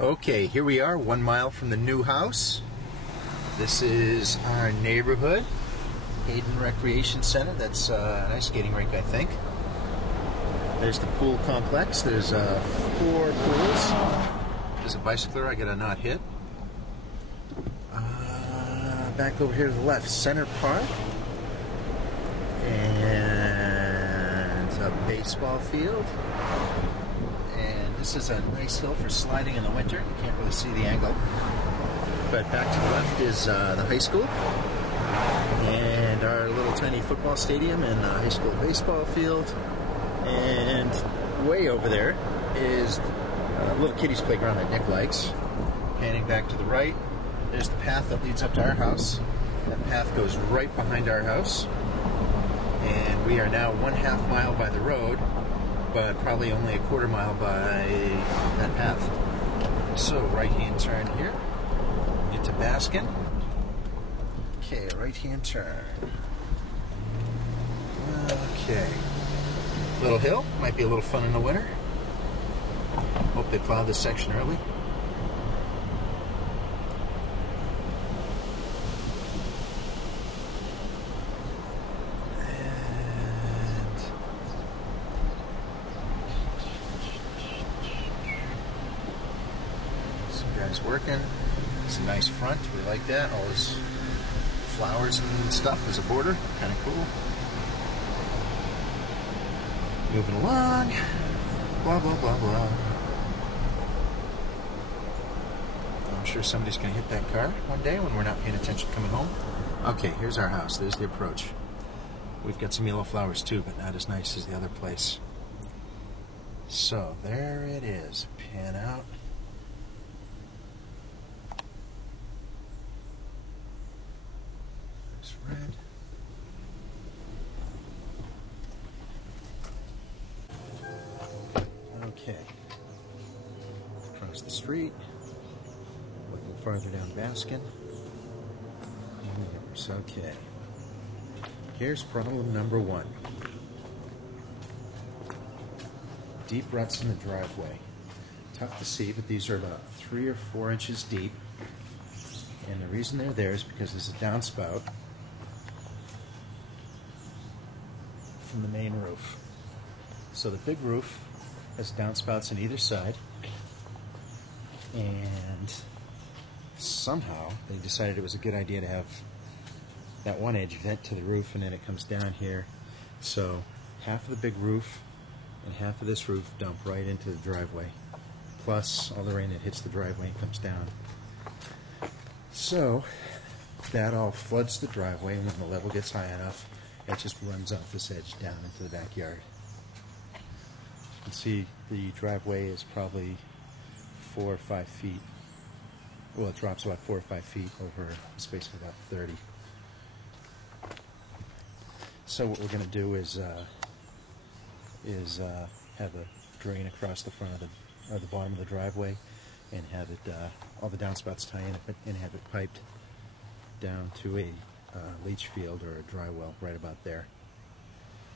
Okay, here we are, 1 mile from the new house. This is our neighborhood, Hayden Recreation Center. That's an ice skating rink, I think. There's the pool complex. There's 4 pools. There's a bicycler I gotta not hit. Back over here to the left, Center Park. And a baseball field. And this is a nice hill for sliding in the winter. You can't really see the angle. But back to the left is the high school. And our little tiny football stadium and the high school baseball field. And way over there is a little kiddies playground that Nick likes. Panning back to the right, there's the path that leads up to our house. That path goes right behind our house. And we are now 1/2 mile by the road, but probably only 1/4 mile by that path. So right-hand turn here, get to Baskin. Okay, right-hand turn. Okay. Little hill, might be a little fun in the winter. Hope they plowed this section early. And some guys working. It's a nice front, we like that. All this flowers and stuff as a border, kind of cool. Moving along, blah, blah, blah, blah. I'm sure somebody's going to hit that car one day when we're not paying attention coming home. Okay, here's our house. There's the approach. We've got some yellow flowers too, but not as nice as the other place. So, there it is. Pan out. There's red. Okay, across the street, looking farther down Baskin. Okay, here's problem number 1. Deep ruts in the driveway. Tough to see, but these are about 3 or 4 inches deep. And the reason they're there is because there's a downspout from the main roof. So the big roof has downspouts on either side, and somehow they decided it was a good idea to have that one edge vent to the roof, and then it comes down here. So half of the big roof and half of this roof dump right into the driveway, plus all the rain that hits the driveway and comes down. So that all floods the driveway, and when the level gets high enough, it just runs off this edge down into the backyard. You can see the driveway is probably 4 or 5 feet. Well, it drops about 4 or 5 feet over a space of about 30. So what we're going to do is have a drain across the front of the bottom of the driveway, and have it all the downspouts tie in and have it piped down to a leach field or a dry well right about there.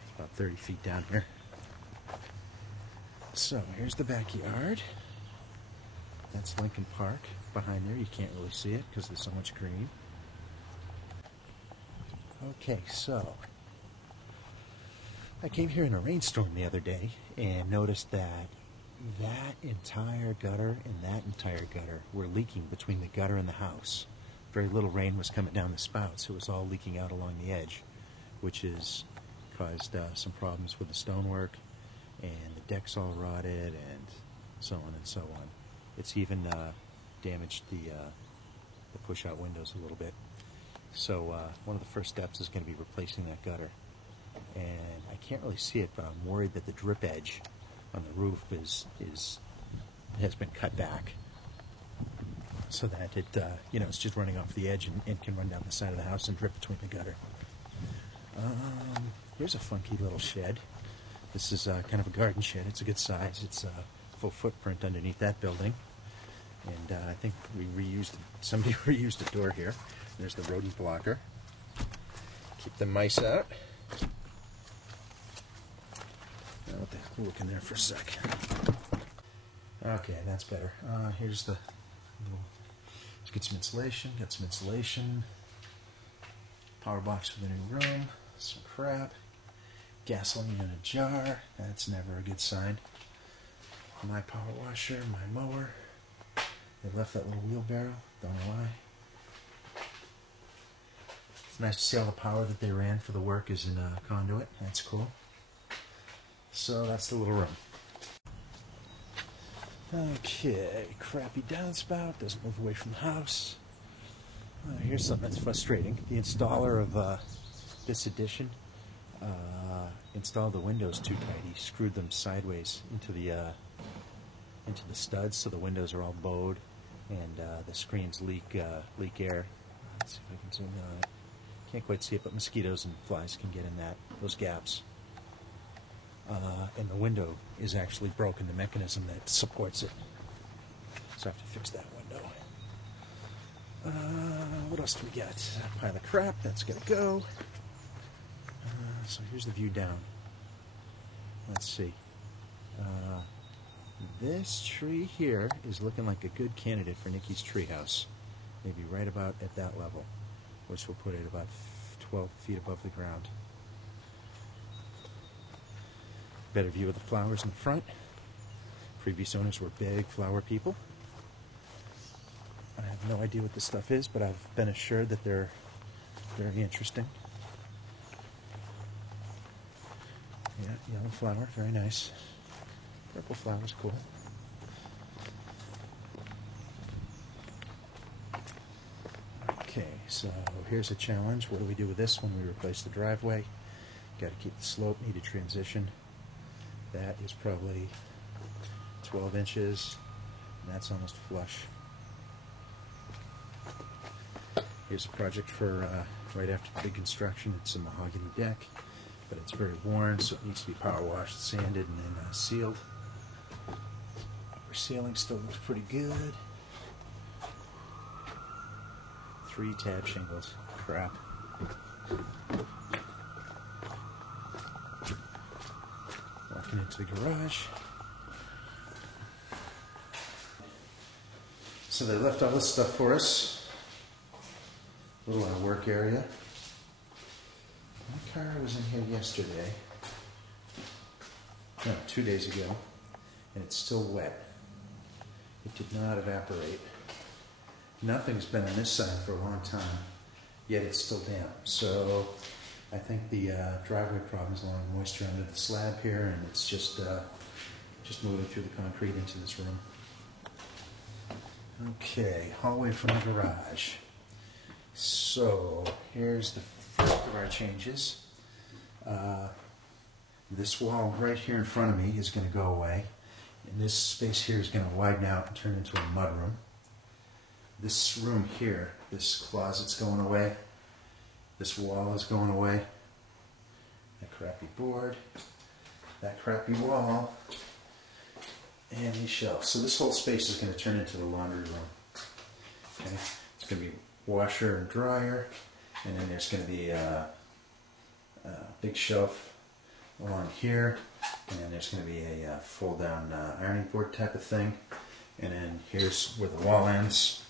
It's about 30 feet down here. So here's the backyard. That's Lincoln Park behind there. You can't really see it because there's so much green. Okay, so I came here in a rainstorm the other day and noticed that that entire gutter and that entire gutter were leaking between the gutter and the house. Very little rain was coming down the spout, so it was all leaking out along the edge, which has caused some problems with the stonework, and the deck's all rotted, and so on and so on. It's even damaged the push-out windows a little bit. So one of the first steps is going to be replacing that gutter. And I can't really see it, but I'm worried that the drip edge on the roof has been cut back, so that it it's just running off the edge and can run down the side of the house and drip between the gutter. Here's a funky little shed. This is kind of a garden shed. It's a good size. It's a full footprint underneath that building. And I think somebody reused a door here. There's the rodent blocker. Keep the mice out. Now, what the heck, we'll look in there for a sec. Okay, that's better. Here's the little, let's get some insulation. Got some insulation. Power box for the new room. Some crap. Gasoline in a jar. That's never a good sign. My power washer, my mower. They left that little wheelbarrow. Don't know why. It's nice to see all the power that they ran for the work is in a conduit. That's cool. So that's the little room. Okay, crappy downspout. Doesn't move away from the house. Here's something that's frustrating. The installer of this edition installed the windows too tight. He screwed them sideways into the studs, so the windows are all bowed, and the screens leak air. Let's see if I can zoom in on it. Can't quite see it, but mosquitoes and flies can get in those gaps. And the window is actually broken, the mechanism that supports it. So I have to fix that window. What else do we got? A pile of crap, that's gotta go. So here's the view down. Let's see. This tree here is looking like a good candidate for Nikki's treehouse. Maybe right about at that level, which will put it about 12 feet above the ground. Better view of the flowers in the front. Previous owners were big flower people. I have no idea what this stuff is, but I've been assured that they're very interesting. Yeah, yellow flower, very nice. Purple flower's cool. Okay, so here's a challenge. What do we do with this when we replace the driveway? Got to keep the slope, need a transition. That is probably 12 inches, and that's almost flush. Here's a project for right after the big construction. It's a mahogany deck, but it's very worn, so it needs to be power washed, sanded, and then sealed. Our ceiling still looks pretty good. 3 tab shingles. Crap. Walking into the garage. So they left all this stuff for us. Little work area. My car was in here yesterday. No, 2 days ago. And it's still wet. It did not evaporate. Nothing's been on this side for a long time, yet it's still damp. So I think the driveway problem is allowing moisture under the slab here, and it's just moving through the concrete into this room. Okay, hallway from the garage. So here's the first of our changes. This wall right here in front of me is going to go away, and this space here is going to widen out and turn into a mudroom. This room here, this closet's going away. This wall is going away. That crappy board, that crappy wall, and these shelves. So this whole space is going to turn into the laundry room. Okay, it's going to be washer and dryer, and then there's going to be a big shelf along here, and then there's going to be a fold-down ironing board type of thing, and then here's where the wall ends.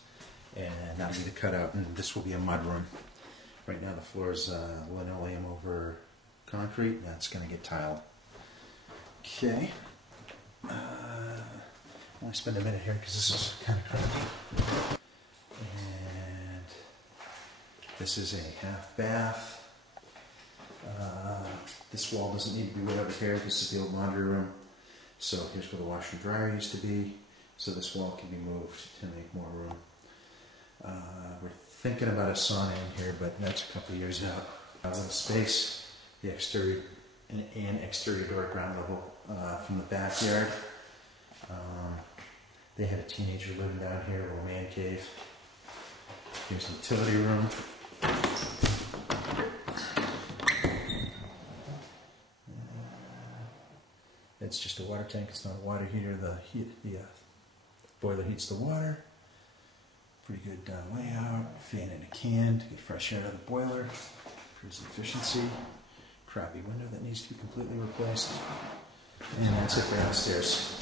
And that'll be the cutout, and this will be a mud room. Right now the floor is linoleum over concrete, and that's going to get tiled. Okay. I want to spend a minute here because this is kind of crappy. And this is a half bath. This wall doesn't need to be way over here. This is the old laundry room. So here's where the washer and dryer used to be. So this wall can be moved to make more room. We're thinking about a sauna in here, but that's a couple of years out. A little space, the exterior and exterior door at ground level from the backyard. They had a teenager living down here, a little man cave. Here's the utility room. It's just a water tank, it's not a water heater. The boiler heats the water. Pretty good layout. Fan in a can to get fresh air out of the boiler. Improves efficiency. Crappy window that needs to be completely replaced. And that's it for downstairs.